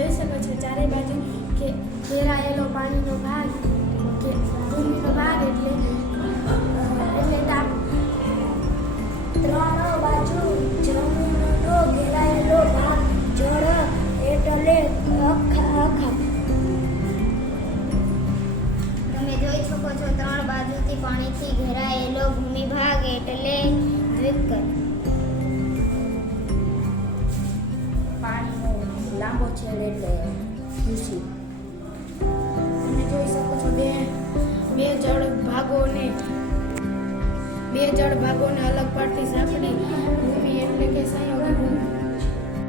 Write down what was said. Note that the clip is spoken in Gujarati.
જોઈ શકો છો ચારે બાજુ કે ઘેરાયેલો પાણીનો ભાગ કે ભૂમિનો ભાગ એટલે ત્રણ બાજુ જમીનનો ઘેરાયેલો ભાગ જળ એટલે અખા. તમે જોઈ શકો છો ત્રણ બાજુથી પાણીથી ઘેરાયેલો ભૂમિભાગ એટલે દ્વીપ. પાણીનો લાંબો છેડ એટલે ભૂસી. તમે જોઈ શકો છો બે જળ ભાગોને અલગ પાડતી સાંકડી ભૂમિ એટલે કે સંયોગી ભૂમિ.